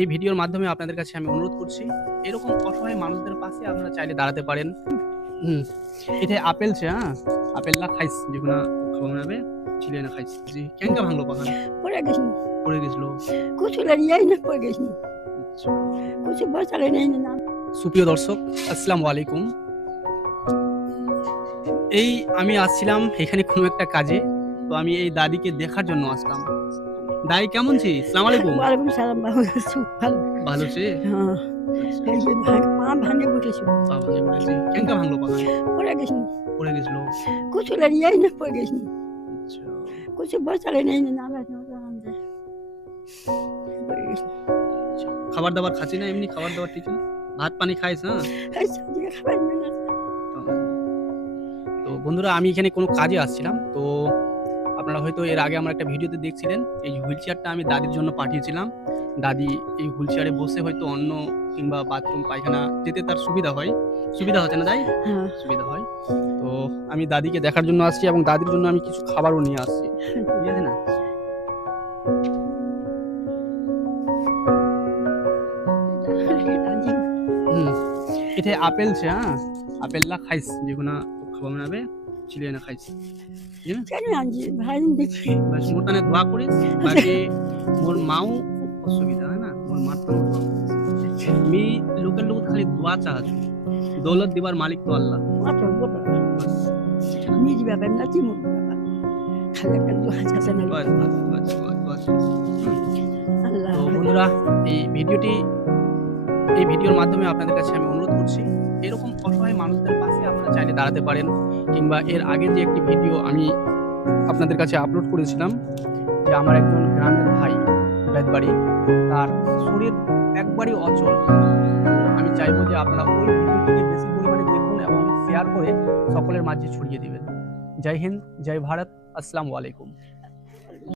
এই ভিডিওর মাধ্যমে আপনাদের কাছে আমি অনুরোধ করছি, এরকম অসহায় মানুষদের পাশে আপনারা চাইলে দাঁড়াতে পারেন। এটা আপেল છે હા આપેલા ખાઈશ যেগুলো খাওয়ানো হবে ছিলে না খাইছ জি কেঙ্কা ভাঙলো পাখান পড়ে গেছি পড়ে গেছিল কিছু লাগিয়াই না পড়ে গেছি আচ্ছা। কিছু বসালে নেই না সুপ্রিয় দর্শক আসসালামু আলাইকুম। এই আমি আসছিলাম এখানে কোনো একটা কাজে, তো আমি এই দাদিকে দেখার জন্য আসলাম। দাই কেমন ছিস? আসসালামু আলাইকুম। ওয়ালাইকুম সালাম ভালো আছো ভালো ভালো ছি? হ্যাঁ এই যে পা ভাঙে উঠেছি পা ভাঙে পড়েছি কেঙ্কা ভাঙলো পাখান পড়ে গেছি পড়ে গেছিল কিছু লাগিয়াই না পড়ে গেছি আচ্ছা। কিছু বসালে নেই না খাবার দাবার খাচ্ছি না এমনি খাবার দাবার ঠিক না ভাত পানি খাইছ হ্যাঁ খাবার না তো বন্ধুরা আমি এখানে কোনো কাজে আসছিলাম, তো আপনারা হয়তো এর আগে আমার একটা ভিডিওতে দেখছিলেন এই হুইল চেয়ারটা আমি দাদির জন্য পাঠিয়েছিলাম। দাদি এই হুইল চেয়ারে বসে হয়তো অন্য কিংবা বাথরুম পায়খানা যেতে তার সুবিধা হচ্ছে না তাই হ্যাঁ সুবিধা হয়। তো আমি দাদিকে দেখার জন্য আসছি এবং দাদির জন্য আমি কিছু খাবারও নিয়ে আসছি, ঠিক আছে না? এটা আপেল છે હા આપેલા ખાઈશ જેগুলো ખાવામાં આવે ছিলে না খাইছ কেন আনছি ভাই দেখি বাস মোর তানে দোয়া করিস বাকি মোর মাও অসুবিধা হয় না মোর মার তো আমি লোকের লোক খালি দোয়া চাচ্ছি, দৌলত দিবার মালিক তো আল্লাহ। মাত্র বড় নিজ ব্যাপার না কি মুখ ব্যাপার খালি একটা দোয়া চাচা না বাস আল্লাহ তো বন্ধুরা এই ভিডিওর মাধ্যমে আপনাদের কাছে আমি অনুরোধ করছি, এরকম অসহায় মানুষদের পাশে আপনারা চাইলে দাঁড়াতে পারেন। কিংবা এর আগে যে একটি ভিডিও আমি আপনাদের কাছে আপলোড করেছিলাম যে আমার একজন গ্রামের ভাই বেদবাড়ি, তার শরীর একবারই অচল। আমি চাইবো যে আপনারা ওই ভিডিওটিকে বেশি পরিমাণে দেখুন এবং শেয়ার করে সকলের মাঝে ছড়িয়ে দিবেন। জয় হিন্দ, জয় ভারত, আসসালামু আলাইকুম।